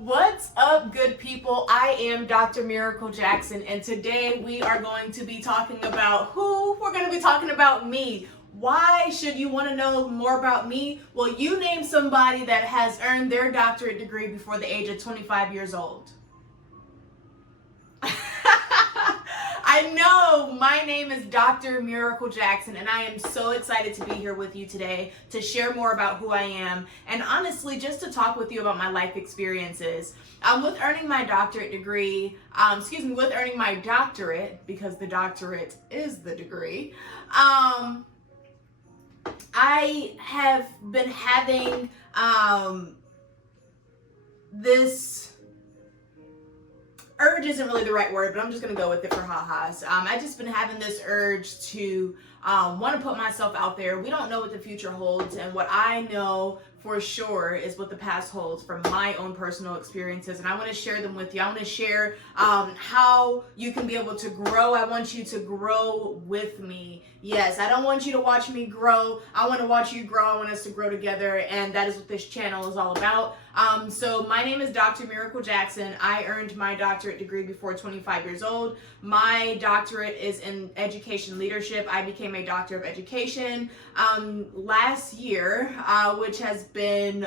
What's up, good people? I am Dr. Miracle Jackson, and today we are going to be talking about who? We're going to be talking about me. Why should you want to know more about me? Well, you name somebody that has earned their doctorate degree before the age of 25 years old. I know, my name is Dr. Miracle Jackson, and I am so excited to be here with you today to share more about who I am, and honestly, just to talk with you about my life experiences. With earning my doctorate degree, with earning my doctorate, because the doctorate is the degree, I have been having this urge isn't really the right word, but I'm just gonna go with it for ha-has. I just been having this urge to want to put myself out there. We don't know what the future holds, and what I know for sure is what the past holds from my own personal experiences, and I want to share them with you. I want to share how you can be able to grow. I want you to grow with me. Yes, I don't want you to watch me grow. I want to watch you grow. I want us to grow together, and that is what this channel is all about. So my name is Dr. Miracle Jackson. I earned my doctorate degree before 25 years old. My doctorate is in education leadership. I became a doctor of education last year, which has been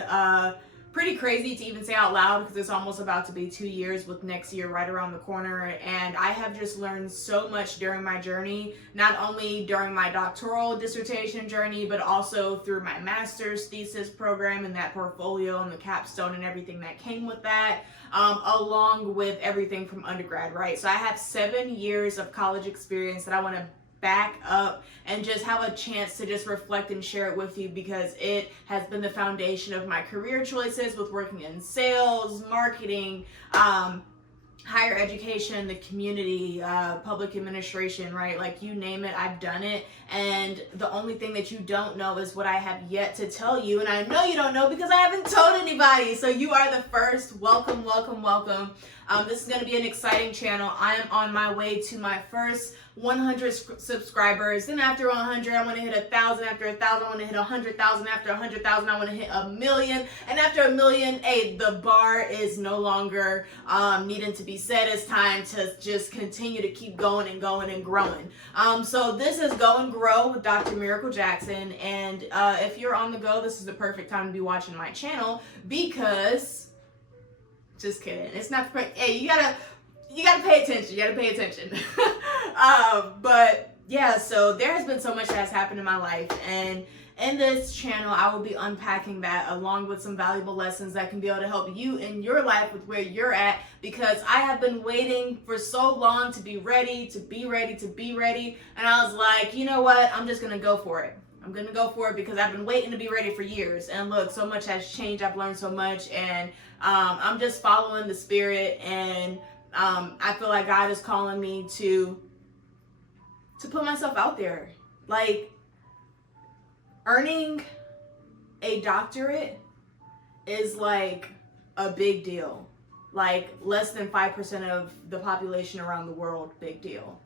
pretty crazy to even say out loud because it's almost about to be 2 years with next year right around the corner. And I have just learned so much during my journey, not only during my doctoral dissertation journey, but also through my master's thesis program and that portfolio and the capstone and everything that came with that, along with everything from undergrad, right? So I have 7 years of college experience that I want to back up and just have a chance to just reflect and share it with you, because it has been the foundation of my career choices with working in sales, marketing, higher education, the community, public administration, right? Like you name it, I've done it. And the only thing that you don't know is what I have yet to tell you. And I know you don't know because I haven't told anybody. So you are the first. Welcome, welcome, welcome. This is going to be an exciting channel. I am on my way to my first 100 subscribers. Then after 100, I want to hit 1,000. After 1,000, I want to hit 100,000. After 100,000, I want to hit 1,000,000. And after 1,000,000, hey, the bar is no longer needing to be set. It's time to just continue to keep going and going and growing. So this is Go and Grow with Dr. Miracle Jackson. And if you're on the go, this is the perfect time to be watching my channel, because just kidding. It's not the hey, you gotta pay attention. You gotta pay attention. But yeah, so there has been so much that has happened in my life, and in this channel, I will be unpacking that along with some valuable lessons that can be able to help you in your life with where you're at, because I have been waiting for so long to be ready, to be ready, to be ready. And I was like, you know what? I'm just going to go for it. I'm going to go for it because I've been waiting to be ready for years. And look, so much has changed. I've learned so much, and I'm just following the spirit, and I feel like God is calling me to put myself out there. Like, earning a doctorate is like a big deal. Like less than 5% of the population around the world, big deal.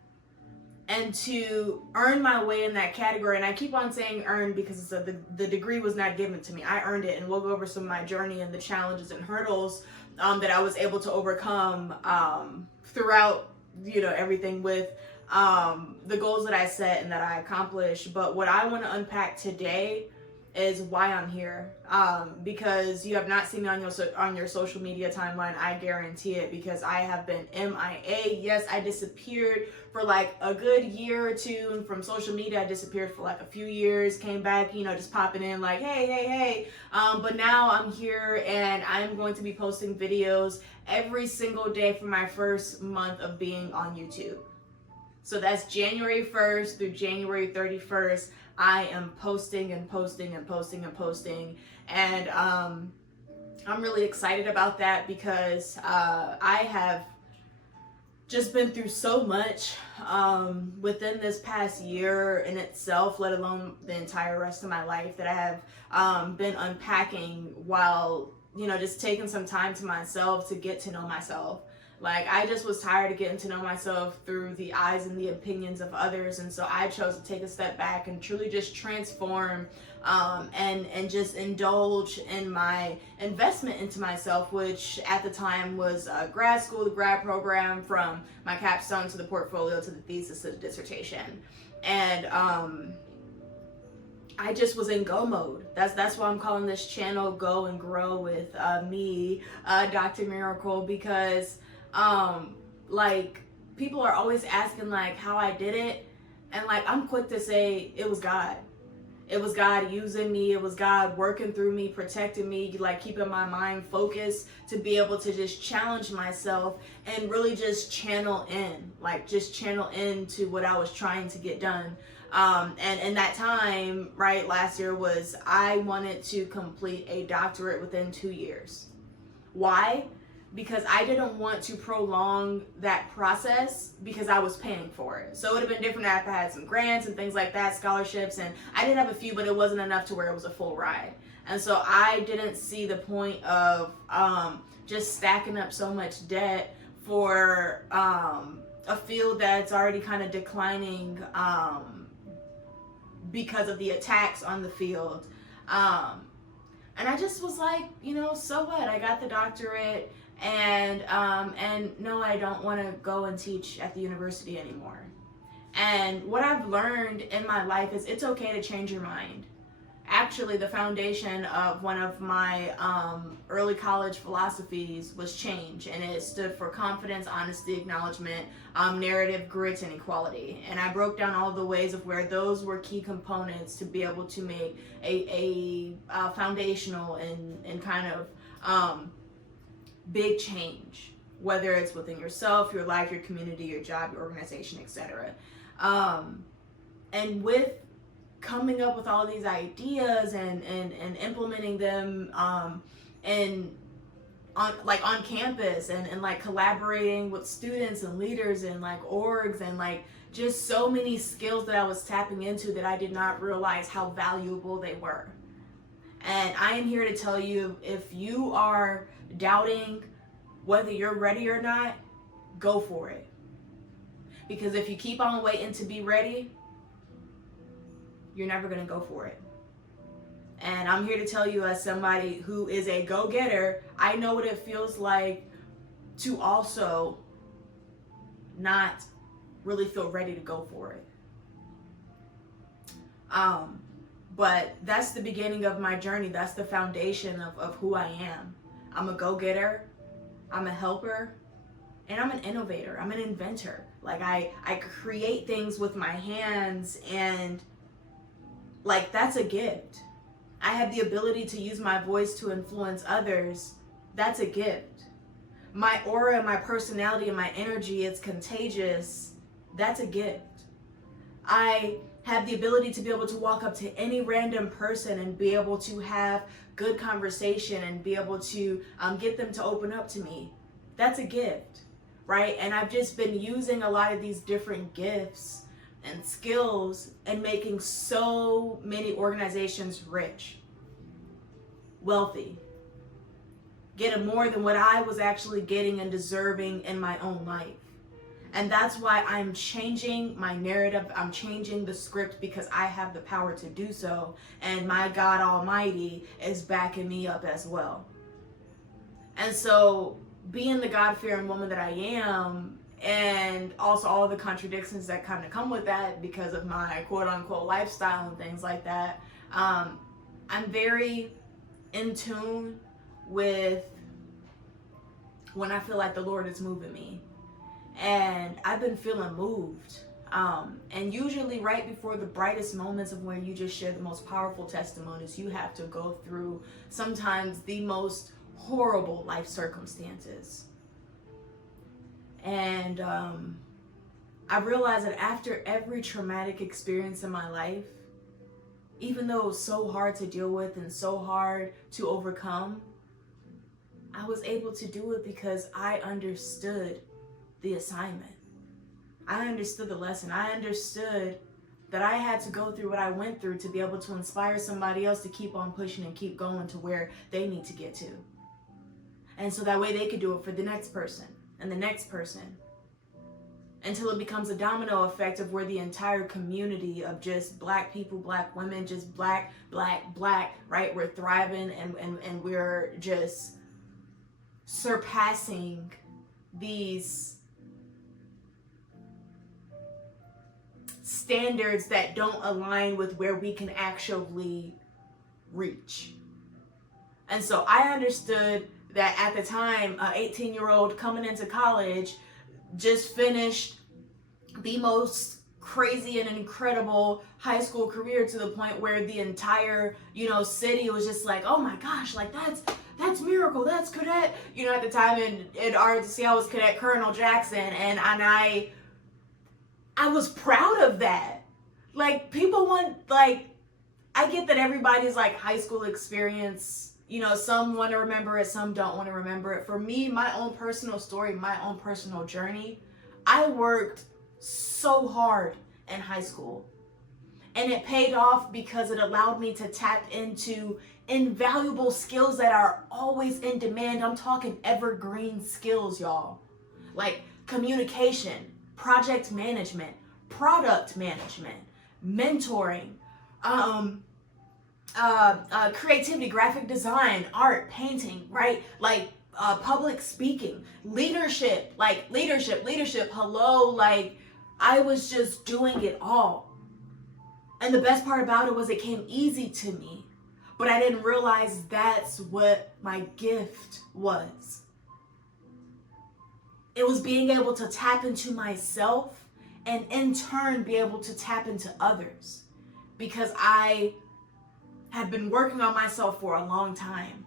And to earn my way in that category, and I keep on saying earn because the degree was not given to me. I earned it, and we'll go over some of my journey and the challenges and hurdles that I was able to overcome throughout, everything with the goals that I set and that I accomplished. But what I want to unpack today is why I'm here, because you have not seen me on your social media timeline. I guarantee it, because I have been MIA. Yes, I disappeared for like a good year or two, and from social media I disappeared for like a few years, came back, just popping in like hey. But now I'm here, and I'm going to be posting videos every single day for my first month of being on YouTube. So that's January 1st through January 31st. I am posting and posting and posting and posting. And I'm really excited about that, because I have just been through so much within this past year in itself, let alone the entire rest of my life, that I have been unpacking while, just taking some time to myself to get to know myself. Like, I just was tired of getting to know myself through the eyes and the opinions of others. And so I chose to take a step back and truly just transform and just indulge in my investment into myself, which at the time was grad school, the grad program, from my capstone to the portfolio to the thesis to the dissertation. And I just was in go mode. That's why I'm calling this channel Go and Grow with me, Dr. Mirakal, because like, people are always asking like how I did it, and like, I'm quick to say it was God. It was God using me. It was God working through me, protecting me, like keeping my mind focused to be able to just challenge myself and really just channel into what I was trying to get done. And in that time, right, last year was, I wanted to complete a doctorate within 2 years. Why? Because I didn't want to prolong that process because I was paying for it. So it would have been different if I had some grants and things like that, scholarships, and I did have a few, but it wasn't enough to where it was a full ride. And so I didn't see the point of just stacking up so much debt for a field that's already kind of declining because of the attacks on the field. And I just was like, so what? I got the doctorate. And no, I don't want to go and teach at the university anymore. And what I've learned in my life is it's okay to change your mind. Actually, the foundation of one of my early college philosophies was change, and it stood for confidence, honesty, acknowledgement, narrative, grit, and equality. And I broke down all the ways of where those were key components to be able to make a foundational and kind of big change, whether it's within yourself, your life, your community, your job, your organization, etc. And with coming up with all these ideas and implementing them and on campus and like collaborating with students and leaders and like orgs and like just so many skills that I was tapping into that I did not realize how valuable they were. And I am here to tell you, if you are doubting whether you're ready or not, go for it. Because if you keep on waiting to be ready, you're never going to go for it. And I'm here to tell you, as somebody who is a go-getter, I know what it feels like to also not really feel ready to go for it. But that's the beginning of my journey. That's the foundation of who I am. I'm a go-getter, I'm a helper, and I'm an innovator. I'm an inventor. Like I create things with my hands, and like, that's a gift. I have the ability to use my voice to influence others. That's a gift. My aura, my personality, and my energy, it's contagious. That's a gift. I have the ability to be able to walk up to any random person and be able to have good conversation and be able to get them to open up to me. That's a gift, right? And I've just been using a lot of these different gifts and skills and making so many organizations rich, wealthy, getting more than what I was actually getting and deserving in my own life. And that's why I'm changing my narrative. I'm changing the script because I have the power to do so. And my God Almighty is backing me up as well. And so, being the God-fearing woman that I am, and also all the contradictions that kind of come with that because of my quote-unquote lifestyle and things like that, I'm very in tune with when I feel like the Lord is moving me. And I've been feeling moved. And usually right before the brightest moments of when you just share the most powerful testimonies, you have to go through sometimes the most horrible life circumstances. And I realized that after every traumatic experience in my life, even though it was so hard to deal with and so hard to overcome, I was able to do it because I understood the assignment. I understood the lesson. I understood that I had to go through what I went through to be able to inspire somebody else to keep on pushing and keep going to where they need to get to. And so that way they could do it for the next person and the next person. until it becomes a domino effect of where the entire community of just black people, black women, just black, right? We're thriving and we're just surpassing these standards that don't align with where we can actually reach. And so I understood that at the time, an 18-year-old coming into college just finished the most crazy and incredible high school career, to the point where the entire, city was just like, oh my gosh, like that's Miracle, that's Cadet. At the time in ROTC, I was Cadet Colonel Jackson, and I was proud of that. Like, people want, like, I get that everybody's like high school experience, some want to remember it, some don't want to remember it. For me, my own personal story, my own personal journey, I worked so hard in high school. And it paid off because it allowed me to tap into invaluable skills that are always in demand. I'm talking evergreen skills, y'all. Like communication, project management, product management, mentoring, creativity, graphic design, art, painting, right? Like public speaking, leadership, hello, like I was just doing it all. And the best part about it was it came easy to me, but I didn't realize that's what my gift was. It was being able to tap into myself and in turn be able to tap into others, because I had been working on myself for a long time.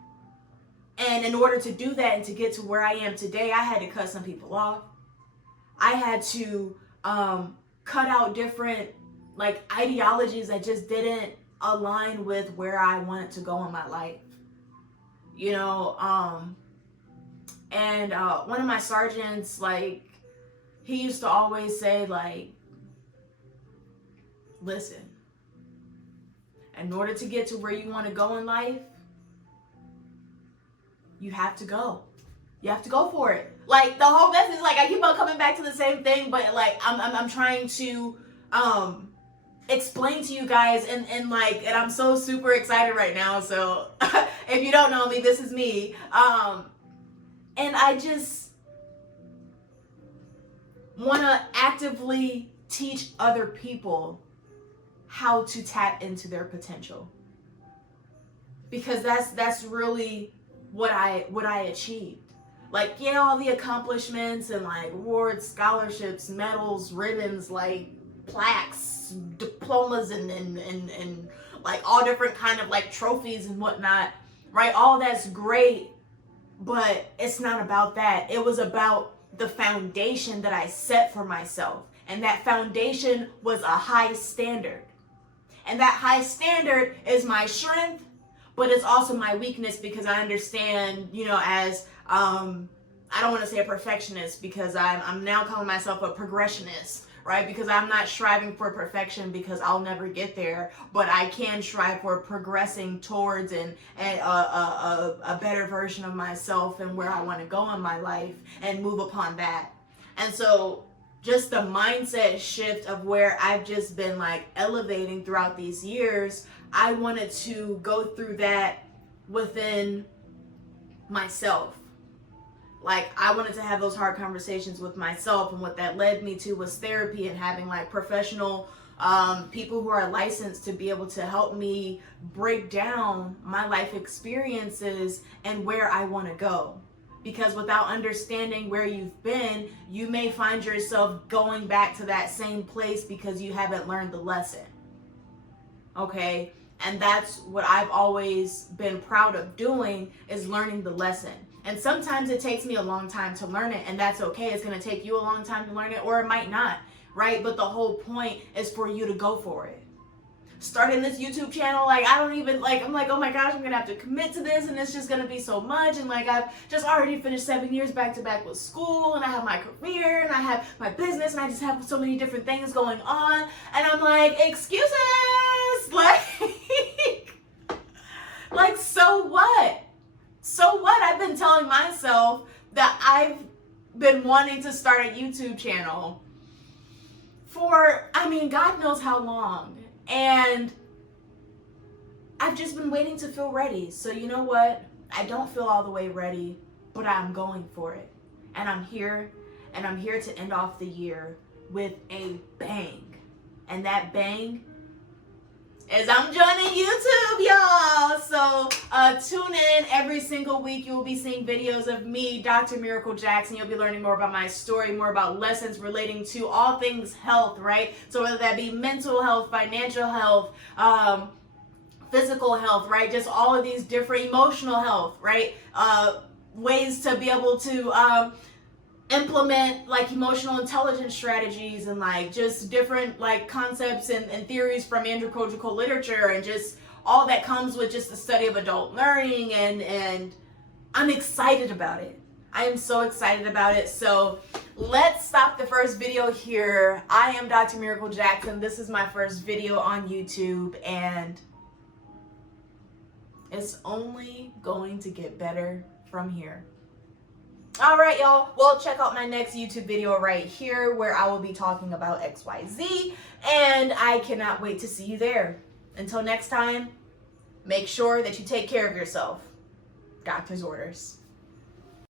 And in order to do that and to get to where I am today, I had to cut some people off. I had to cut out different ideologies that just didn't align with where I wanted to go in my life. And one of my sergeants, he used to always say, listen, in order to get to where you want to go in life, you have to go. You have to go for it. The whole message, I keep on coming back to the same thing, but I'm trying to explain to you guys, and I'm so super excited right now. So if you don't know me, this is me. And I just want to actively teach other people how to tap into their potential, because that's really what I achieved. All the accomplishments and awards, scholarships, medals, ribbons, plaques, diplomas, and all different kind of trophies and whatnot, right? All that's great, but it's not about that. It was about the foundation that I set for myself, and that foundation was a high standard. And that high standard is my strength, but it's also my weakness, because I understand, as I don't want to say a perfectionist, because I'm now calling myself a progressionist, right? Because I'm not striving for perfection, because I'll never get there, but I can strive for progressing towards a better version of myself and where I want to go in my life and move upon that. And so just the mindset shift of where I've just been elevating throughout these years, I wanted to go through that within myself. I wanted to have those hard conversations with myself, and what that led me to was therapy and having professional people who are licensed to be able to help me break down my life experiences and where I want to go. Because without understanding where you've been, you may find yourself going back to that same place because you haven't learned the lesson. Okay? And that's what I've always been proud of doing, is learning the lesson. And sometimes it takes me a long time to learn it, and that's okay. It's going to take you a long time to learn it, or it might not, right? But the whole point is for you to go for it. Starting this YouTube channel, I don't even, I'm oh my gosh, I'm going to have to commit to this, and it's just going to be so much. And I've just already finished 7 years back to back with school, and I have my career, and I have my business, and I just have so many different things going on. And I'm excuses, so what? So what? I've been telling myself that I've been wanting to start a YouTube channel for, I mean, God knows how long. And I've just been waiting to feel ready. So you know what? I don't feel all the way ready, but I'm going for it. And I'm here to end off the year with a bang. And that bang is I'm joining YouTube, y'all. So tune in every single week. You will be seeing videos of me, Dr. Mirakal Jackson. You'll be learning more about my story, more about lessons relating to all things health, right? So whether that be mental health, financial health, physical health, right? Just all of these different emotional health, right? Ways to be able to implement like emotional intelligence strategies and like just different like concepts and theories from andragogical literature and just all that comes with just the study of adult learning, and I'm excited about it. I am so excited about it. So let's stop the first video here. I am Dr. Mirakal Jackson. This is my first video on YouTube, and it's only going to get better from here. All right, y'all. Well, check out my next YouTube video right here where I will be talking about XYZ, and I cannot wait to see you there. Until next time, make sure that you take care of yourself. Doctor's orders.